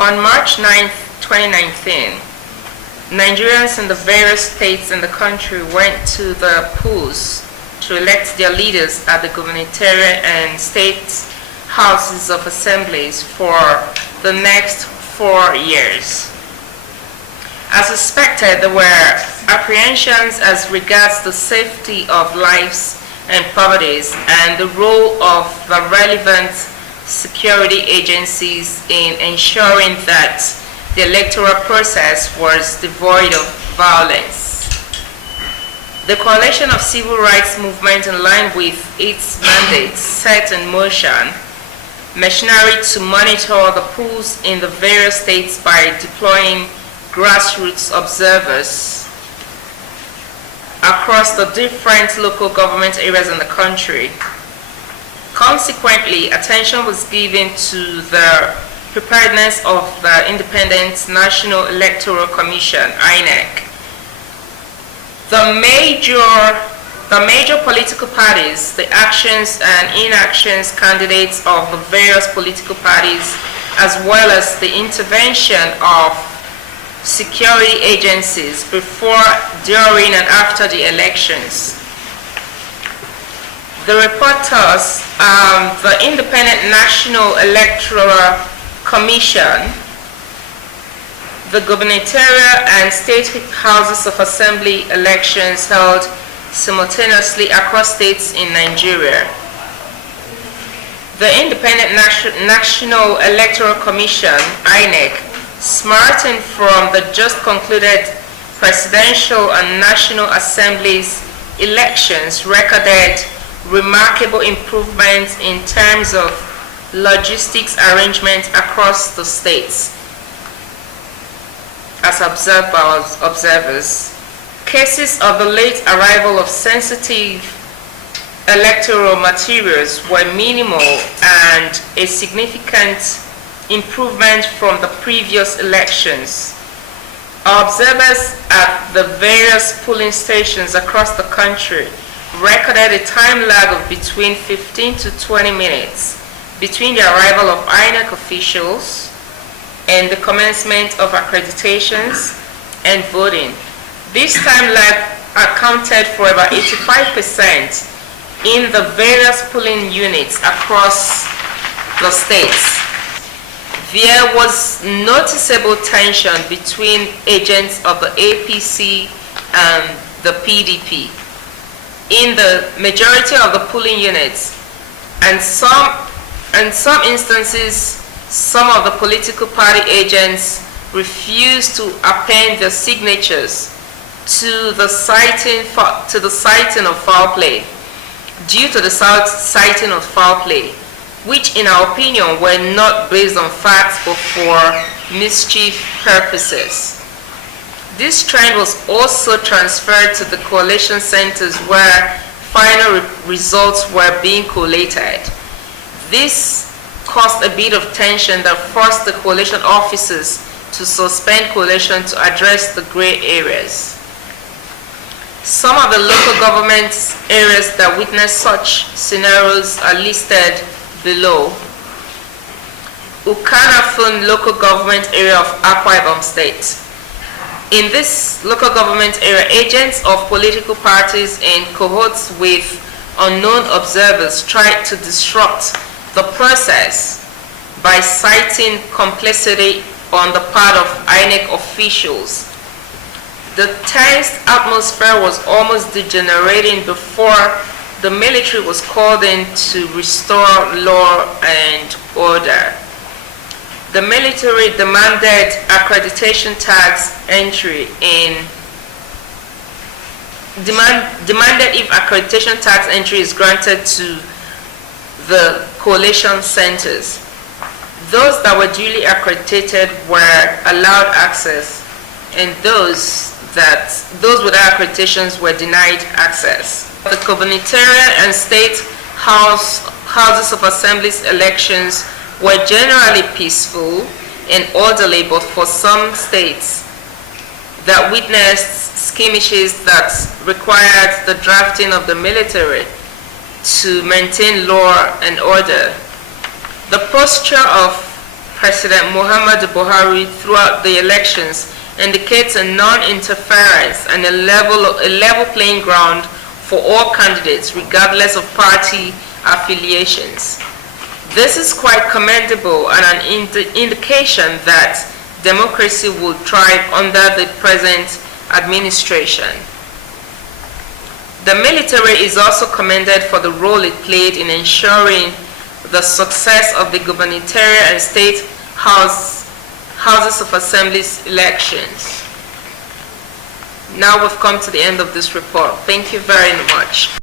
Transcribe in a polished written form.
On March 9, 2019, Nigerians in the various states in the country went to the polls to elect their leaders at the gubernatorial and state houses of assemblies for the next 4 years. As expected, there were apprehensions as regards the safety of lives and properties and the role of the relevant security agencies in ensuring that the electoral process was devoid of violence. The Coalition of Civil Rights Movement, in line with its mandate, set in motion machinery to monitor the polls in the various states by deploying grassroots observers across the different local government areas in the country. Consequently, attention was given to the preparedness of the Independent National Electoral Commission, INEC. The major political parties, the actions and inactions candidates of the various political parties, as well as the intervention of security agencies before, during, and after the elections. The report tells the Independent National Electoral Commission, the gubernatorial and state houses of assembly elections held simultaneously across states in Nigeria. The Independent National Electoral Commission, INEC, smarting from the just concluded presidential and national assemblies elections, recorded remarkable improvements in terms of logistics arrangements across the states, as observed by observers. Cases of the late arrival of sensitive electoral materials were minimal and a significant improvement from the previous elections. Observers at the various polling stations across the country recorded a time lag of between 15 to 20 minutes between the arrival of INEC officials and the commencement of accreditations and voting. This time lag accounted for about 85% in the various polling units across the states. There was noticeable tension between agents of the APC and the PDP in the majority of the polling units, and some instances, some of the political party agents refused to append their signatures to the citing of foul play, due to the citing of foul play, which in our opinion were not based on facts but for mischief purposes. This trend was also transferred to the coalition centers where final results were being collated. This caused a bit of tension that forced the coalition officers to suspend coalition to address the gray areas. Some of the local government areas that witnessed such scenarios are listed below. Ukanafun local government area of Akwa Ibom State. In this local government area, agents of political parties in cohorts with unknown observers tried to disrupt the process by citing complicity on the part of INEC officials. The tense atmosphere was almost degenerating before the military was called in to restore law and order. The military demanded accreditation tax entry demanded if accreditation tax entry is granted to the coalition centers. Those that were duly accredited were allowed access, and those without accreditations were denied access. The gubernatorial and state houses of assemblies elections were generally peaceful and orderly, but for some states that witnessed skirmishes that required the drafting of the military to maintain law and order. The posture of President Muhammadu Buhari throughout the elections indicates a non-interference and a level playing ground for all candidates regardless of party affiliations. This is quite commendable and an indication that democracy will thrive under the present administration. The military is also commended for the role it played in ensuring the success of the gubernatorial and state houses of assemblies elections. Now we've come to the end of this report. Thank you very much.